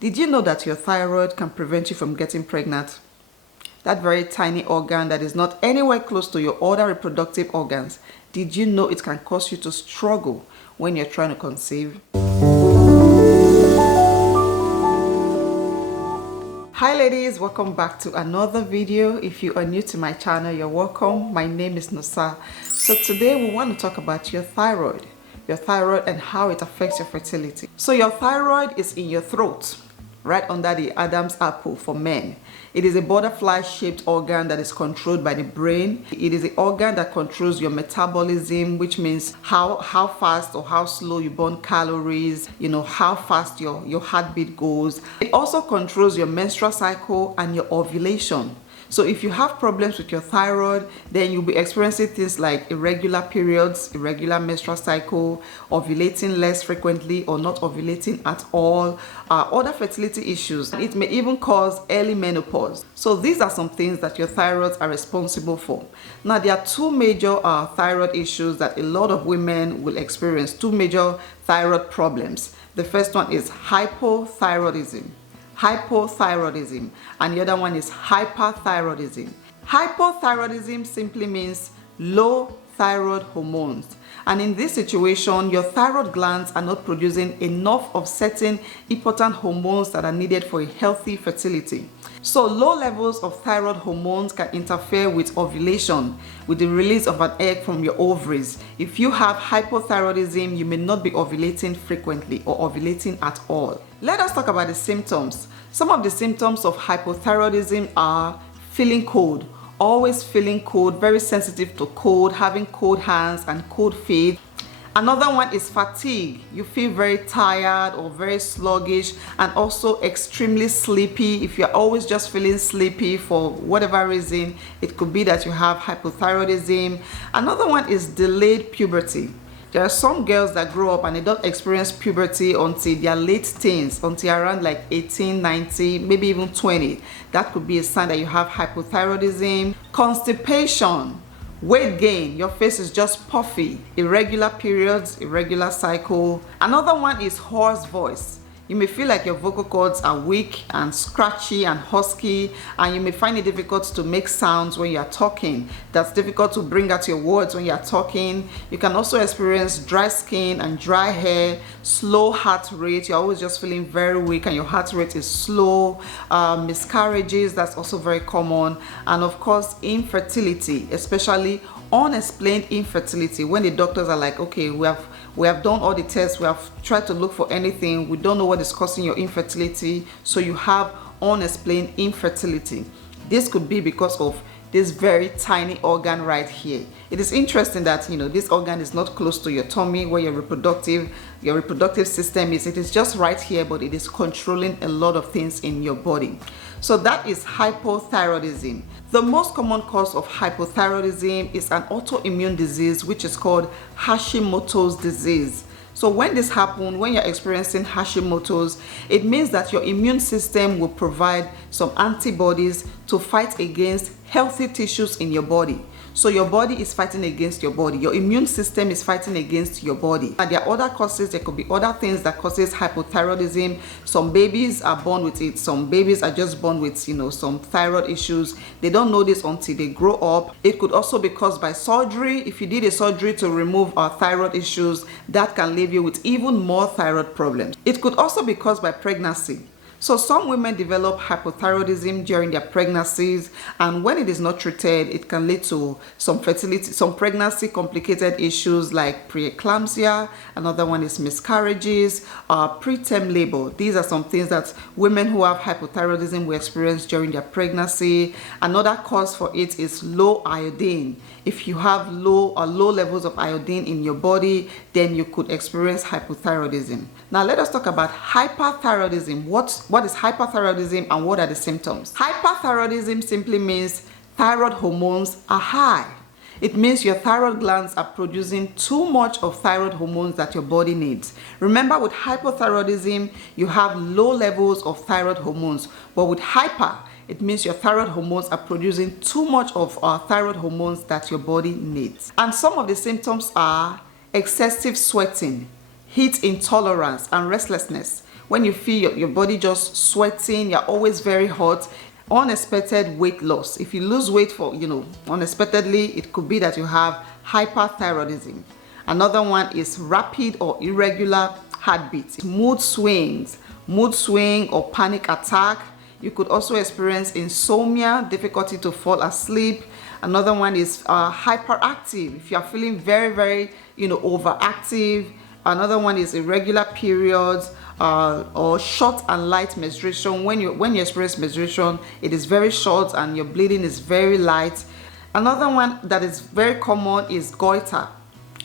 Did you know that your thyroid can prevent you from getting pregnant? That very tiny organ that is not anywhere close to your other reproductive organs. Did you know it can cause you to struggle when you're trying to conceive? Hi ladies, welcome back to another video. If you are new to my channel, you're welcome. My name is Nosa. So today we want to talk about your thyroid and how it affects your fertility. So your thyroid is in your throat, right under the Adam's apple for men. It is a butterfly-shaped organ that is controlled by the brain. It is the organ that controls your metabolism, which means how fast or how slow you burn calories, how fast your heartbeat goes. It also controls your menstrual cycle and your ovulation. So if you have problems with your thyroid, then you'll be experiencing things like irregular periods, irregular menstrual cycle, ovulating less frequently or not ovulating at all, other fertility issues. It may even cause early menopause. So these are some things that your thyroids are responsible for. Now there are two major thyroid issues that a lot of women will experience, two major thyroid problems. The first one is hypothyroidism, and the other one is hyperthyroidism. Hypothyroidism simply means low thyroid hormones, and in this situation your thyroid glands are not producing enough of certain important hormones that are needed for a healthy fertility. So low levels of thyroid hormones can interfere with ovulation, with the release of an egg from your ovaries. If you have hypothyroidism, you may not be ovulating frequently or ovulating at all. Let us talk about the symptoms. Some of the symptoms of hypothyroidism are feeling cold, always feeling cold, very sensitive to cold, having cold hands and cold feet. Another one is fatigue. You feel very tired or very sluggish and also extremely sleepy. If you're always just feeling sleepy for whatever reason, it could be that you have hypothyroidism. Another one is delayed puberty. There are some girls that grow up and they don't experience puberty until their late teens, until around like 18, 19, maybe even 20. That could be a sign that you have hypothyroidism. Constipation, weight gain, your face is just puffy, irregular periods, irregular cycle. Another one is hoarse voice. You may feel like your vocal cords are weak and scratchy and husky, and you may find it difficult to make sounds when you are talking. That's difficult to bring out your words when you are talking. You can also experience dry skin and dry hair, slow heart rate. You're always just feeling very weak and your heart rate is slow. Miscarriages, that's also very common. And of course, infertility, especially unexplained infertility, when the doctors are like, okay, we have done all the tests, we have tried to look for anything, we don't know what is causing your infertility, so you have unexplained infertility. This could be because of this very tiny organ right here. It is interesting that this organ is not close to your tummy where your reproductive system is. It is just right here, but it is controlling a lot of things in your body. So that is hypothyroidism. The most common cause of hypothyroidism is an autoimmune disease which is called Hashimoto's disease. So when this happens, when you're experiencing Hashimoto's, it means that your immune system will provide some antibodies to fight against healthy tissues in your body. So your body is fighting against your body. Your immune system is fighting against your body. And there are other causes. There could be other things that causes hypothyroidism. Some babies are born with it. Some babies are just born with, some thyroid issues. They don't know this until they grow up. It could also be caused by surgery. If you did a surgery to remove thyroid issues, that can leave you with even more thyroid problems. It could also be caused by pregnancy. So some women develop hypothyroidism during their pregnancies, and when it is not treated, it can lead to some pregnancy complicated issues like preeclampsia. Another one is miscarriages, preterm labor. These are some things that women who have hypothyroidism will experience during their pregnancy. Another cause for it is low iodine. If you have low levels of iodine in your body, then you could experience hypothyroidism. Now let us talk about hyperthyroidism. What is hyperthyroidism and what are the symptoms? Hyperthyroidism simply means thyroid hormones are high. It means your thyroid glands are producing too much of thyroid hormones that your body needs. Remember, with hypothyroidism, you have low levels of thyroid hormones, but with hyper, it means your thyroid hormones are producing too much of thyroid hormones that your body needs. And some of the symptoms are excessive sweating, heat intolerance, and restlessness. when you feel your body just sweating, you're always very hot. Unexpected weight loss. If you lose weight for, unexpectedly, it could be that you have hyperthyroidism. Another one is rapid or irregular heartbeat. Mood swing or panic attack. You could also experience insomnia, difficulty to fall asleep. Another one is hyperactive. If you are feeling very, very, overactive. Another one is irregular periods or short and light menstruation. When you experience menstruation, it is very short and your bleeding is very light. Another one that is very common is goiter,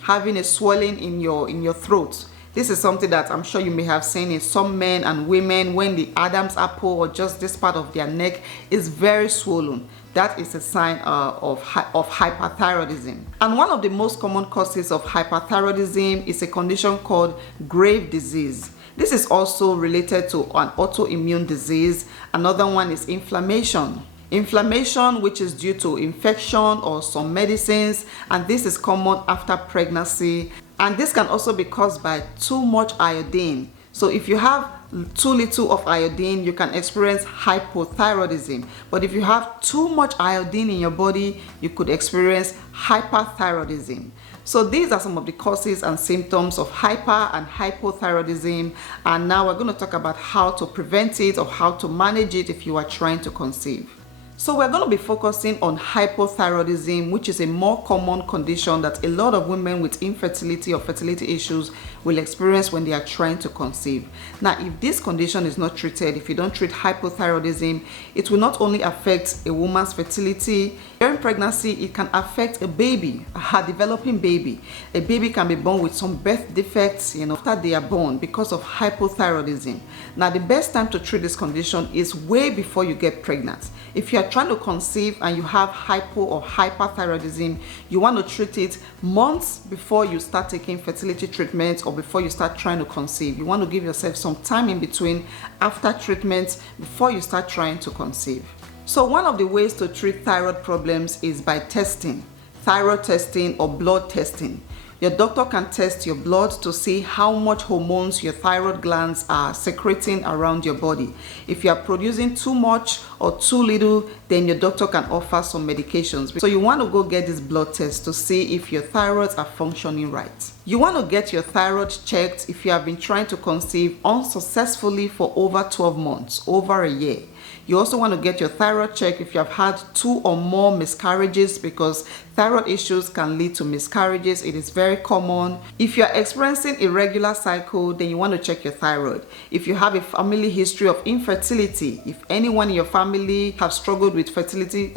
having a swelling in your throat. This is something that I'm sure you may have seen in some men and women when the Adam's apple or just this part of their neck is very swollen. That is a sign of hyperthyroidism. And one of the most common causes of hyperthyroidism is a condition called Graves' disease. This is also related to an autoimmune disease. Another one is inflammation. Inflammation, which is due to infection or some medicines, and this is common after pregnancy. And this can also be caused by too much iodine. So if you have too little of iodine, you can experience hypothyroidism. But if you have too much iodine in your body, you could experience hyperthyroidism. So these are some of the causes and symptoms of hyper and hypothyroidism. And now we're going to talk about how to prevent it or how to manage it if you are trying to conceive. So we're going to be focusing on hypothyroidism, which is a more common condition that a lot of women with infertility or fertility issues will experience when they are trying to conceive. Now, if this condition is not treated, if you don't treat hypothyroidism, it will not only affect a woman's fertility. During pregnancy, it can affect a baby, a developing baby. A baby can be born with some birth defects, after they are born because of hypothyroidism. Now, the best time to treat this condition is way before you get pregnant. If you are trying to conceive and you have hypo or hyperthyroidism, you want to treat it months before you start taking fertility treatments or before you start trying to conceive. You want to give yourself some time in between after treatment before you start trying to conceive. So one of the ways to treat thyroid problems is by testing, thyroid testing or blood testing. Your doctor can test your blood to see how much hormones your thyroid glands are secreting around your body. If you are producing too much or too little, then your doctor can offer some medications. So you want to go get this blood test to see if your thyroids are functioning right. You want to get your thyroid checked if you have been trying to conceive unsuccessfully for over 12 months, over a year. You also want to get your thyroid checked if you have had 2 or more miscarriages, because thyroid issues can lead to miscarriages. It is very common. If you are experiencing irregular cycle, then you want to check your thyroid. If you have a family history of infertility, if anyone in your family have struggled with fertility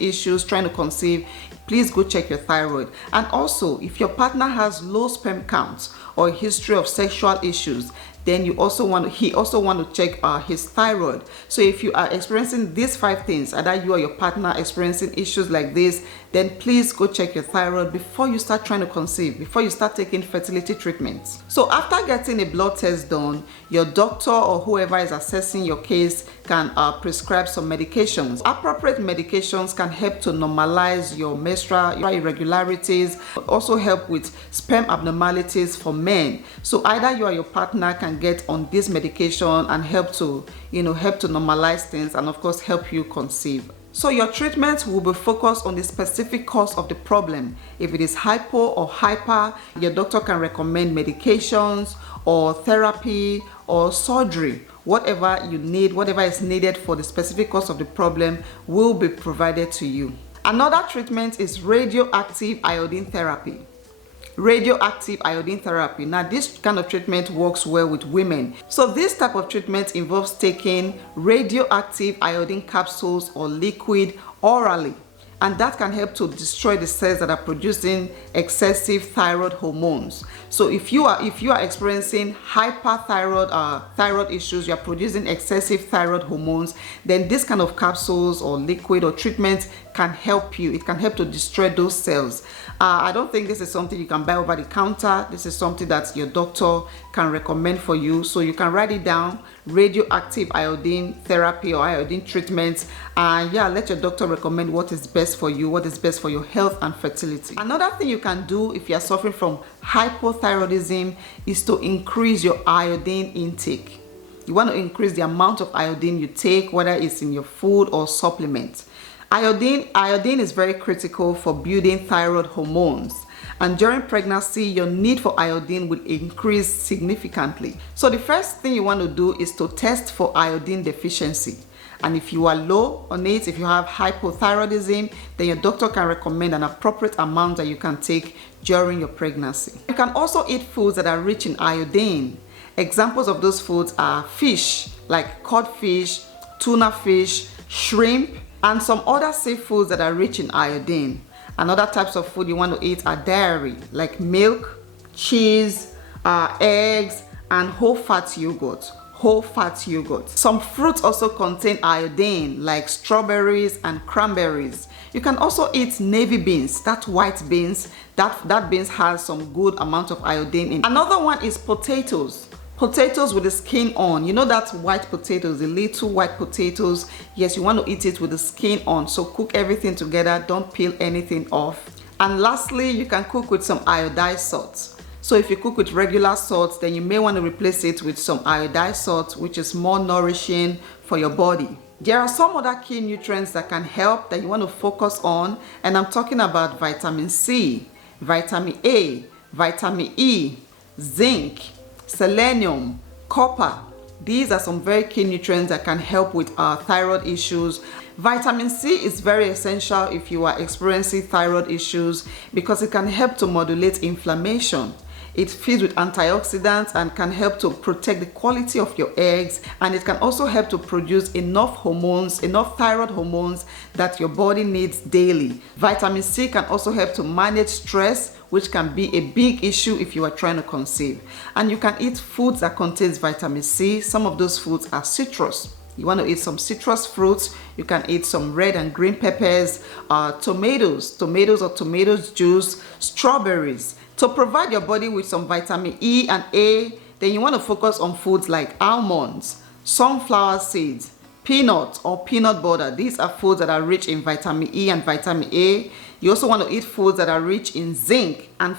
issues trying to conceive, please go check your thyroid. And also, if your partner has low sperm counts or a history of sexual issues, then he also want to check his thyroid. So if you are experiencing these 5 things, either you or your partner experiencing issues like this, then please go check your thyroid before you start trying to conceive, before you start taking fertility treatments. So after getting a blood test done, your doctor or whoever is assessing your case can prescribe some medications. Appropriate medications can help to normalize your menstrual irregularities, also help with sperm abnormalities for men. So either you or your partner can get on this medication and help to normalize things and of course help you conceive. So your treatment will be focused on the specific cause of the problem. If it is hypo or hyper, your doctor can recommend medications or therapy or surgery. Whatever you need, whatever is needed for the specific cause of the problem will be provided to you. Another treatment is radioactive iodine therapy. Radioactive iodine therapy. Now, this kind of treatment works well with women. So this type of treatment involves taking radioactive iodine capsules or liquid orally, and that can help to destroy the cells that are producing excessive thyroid hormones. So if you are experiencing hyperthyroid thyroid issues, you are producing excessive thyroid hormones, then this kind of capsules or liquid or treatment can help you. It can help to destroy those cells. I don't think this is something you can buy over the counter. This is something that your doctor can recommend for you. So you can write it down: radioactive iodine therapy or iodine treatment. Let your doctor recommend what is best for you, what is best for your health and fertility. Another thing you can do if you are suffering from hypothyroidism is to increase your iodine intake. You want to increase the amount of iodine you take, whether it's in your food or supplement. Iodine is very critical for building thyroid hormones. And during pregnancy, your need for iodine will increase significantly. So the first thing you want to do is to test for iodine deficiency. And if you are low on it, if you have hypothyroidism, then your doctor can recommend an appropriate amount that you can take during your pregnancy. You can also eat foods that are rich in iodine. Examples of those foods are fish, like codfish, tuna fish, shrimp, and some other seafoods that are rich in iodine. And other types of food you want to eat are dairy, like milk, cheese, eggs, and whole fat yogurt. Some fruits also contain iodine, like strawberries and cranberries. You can also eat navy beans, that white beans. That beans has some good amount of iodine in. Another one is potatoes. Potatoes with the skin on. You know that white potatoes, the little white potatoes. Yes, you want to eat it with the skin on. So cook everything together. Don't peel anything off. And lastly, you can cook with some iodized salt. So if you cook with regular salt, then you may want to replace it with some iodized salt, which is more nourishing for your body. There are some other key nutrients that can help that you want to focus on, and I'm talking about vitamin C, vitamin A, vitamin E, zinc, selenium, copper. These are some very key nutrients that can help with thyroid issues. Vitamin C is very essential if you are experiencing thyroid issues because it can help to modulate inflammation. It feeds with antioxidants and can help to protect the quality of your eggs, and it can also help to produce enough hormones, enough thyroid hormones that your body needs daily. Vitamin C can also help to manage stress, which can be a big issue if you are trying to conceive. And you can eat foods that contains vitamin C. Some of those foods are citrus. You want to eat some citrus fruits. You can eat some red and green peppers, tomatoes or tomatoes juice, strawberries. To provide your body with some vitamin E and A, then you want to focus on foods like almonds, sunflower seeds, peanuts or peanut butter. These are foods that are rich in vitamin E and vitamin A. You also want to eat foods that are rich in zinc, and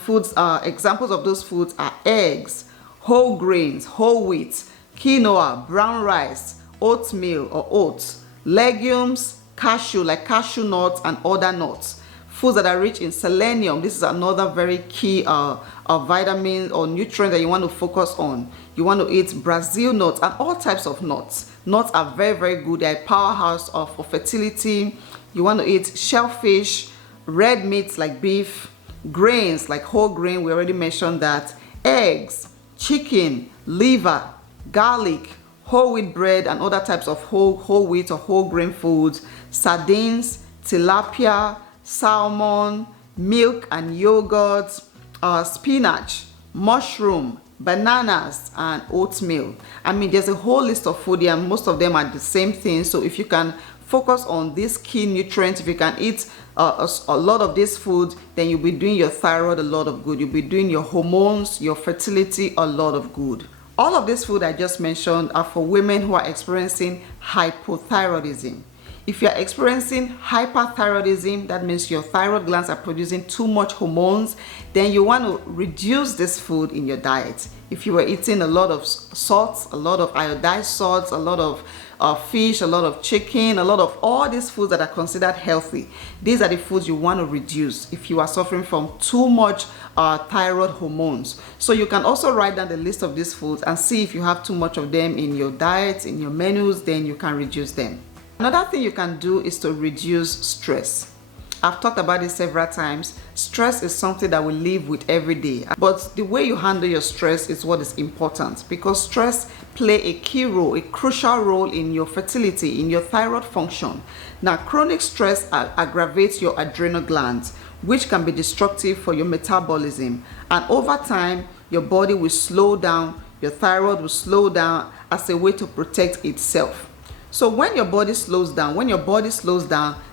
examples of those foods are eggs, whole grains, whole wheat, quinoa, brown rice, oatmeal or oats, legumes, cashew like cashew nuts and other nuts. Foods that are rich in selenium. This is another very key vitamin or nutrient that you want to focus on. You want to eat Brazil nuts and all types of nuts. Nuts are very, very good. They're a powerhouse for fertility. You want to eat shellfish, red meats like beef, grains like whole grain. We already mentioned that. Eggs, chicken, liver, garlic, whole wheat bread and other types of whole wheat or whole grain foods, sardines, tilapia, salmon, milk and yogurt, spinach, mushroom, bananas and oatmeal. I mean, there's a whole list of food here and most of them are the same thing. So if you can focus on these key nutrients, if you can eat a lot of this food, then you'll be doing your thyroid a lot of good. You'll be doing your hormones, your fertility a lot of good. All of this food I just mentioned are for women who are experiencing hypothyroidism. If you're experiencing hyperthyroidism, that means your thyroid glands are producing too much hormones, then you want to reduce this food in your diet. If you were eating a lot of salts, a lot of iodized salts, a lot of fish, a lot of chicken, a lot of all these foods that are considered healthy, these are the foods you want to reduce if you are suffering from too much thyroid hormones. So you can also write down the list of these foods and see if you have too much of them in your diet, in your menus, then you can reduce them. Another thing you can do is to reduce stress. I've talked about this several times. Stress is something that we live with every day. But the way you handle your stress is what is important, because stress plays a key role, a crucial role in your fertility, in your thyroid function. Now, chronic stress aggravates your adrenal glands, which can be destructive for your metabolism. And over time, your body will slow down, your thyroid will slow down as a way to protect itself. So when your body slows down,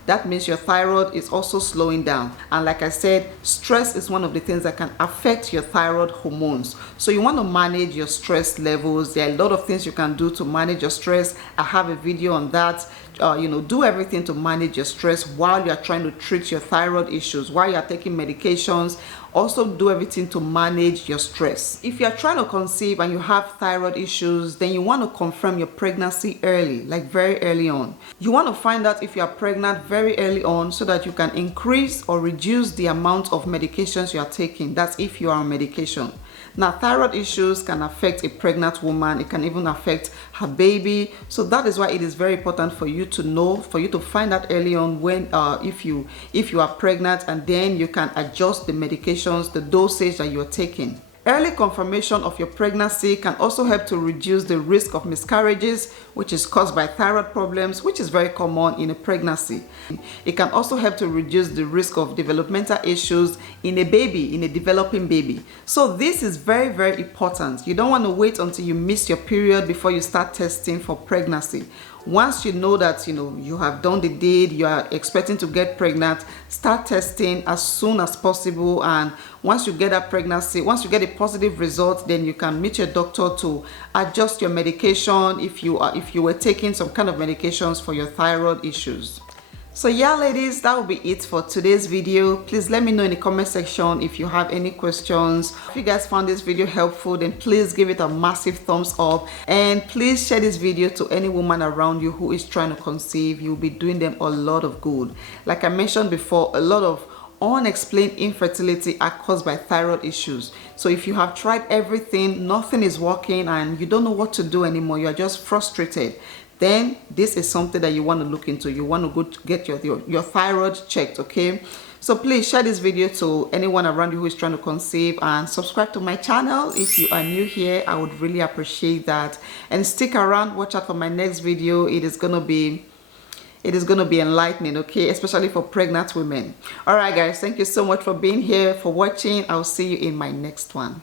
that means your thyroid is also slowing down. And like I said, stress is one of the things that can affect your thyroid hormones. So you want to manage your stress levels. There are a lot of things you can do to manage your stress. I have a video on that. Do everything to manage your stress while you are trying to treat your thyroid issues, while you are taking medications. Also do everything to manage your stress. If you are trying to conceive and you have thyroid issues, then you want to confirm your pregnancy early, like very early on. You want to find out if you are pregnant very early on so that you can increase or reduce the amount of medications you are taking. That's if you are on medication. Now, thyroid issues can affect a pregnant woman. It can even affect her baby. So that is why it is very important for you to know, for you to find out early on when, if you are pregnant, and then you can adjust the medications, the dosage that you are taking. Early confirmation of your pregnancy can also help to reduce the risk of miscarriages, which is caused by thyroid problems, which is very common in a pregnancy. It can also help to reduce the risk of developmental issues in a baby, in a developing baby. So this is very, very important. You don't want to wait until you miss your period before you start testing for pregnancy. Once you know that you have done the deed, you are expecting to get pregnant, start testing as soon as possible. And once you get that pregnancy, once you get a positive result, then you can meet your doctor to adjust your medication if you were taking some kind of medications for your thyroid issues. So yeah, ladies, that will be it for today's video. Please let me know in the comment section if you have any questions. If you guys found this video helpful, then please give it a massive thumbs up, and please share this video to any woman around you who is trying to conceive. You'll be doing them a lot of good. Like I mentioned before, a lot of unexplained infertility are caused by thyroid issues. So if you have tried everything, nothing is working, and you don't know what to do anymore, you're just frustrated, then this is something that you want to look into. You want to go get your thyroid checked, okay? So please share this video to anyone around you who is trying to conceive, and subscribe to my channel if you are new here. I would really appreciate that. And stick around, watch out for my next video. It is gonna be enlightening, okay, especially for pregnant women. All right, guys, thank you so much for being here, for watching. I'll see you in my next one.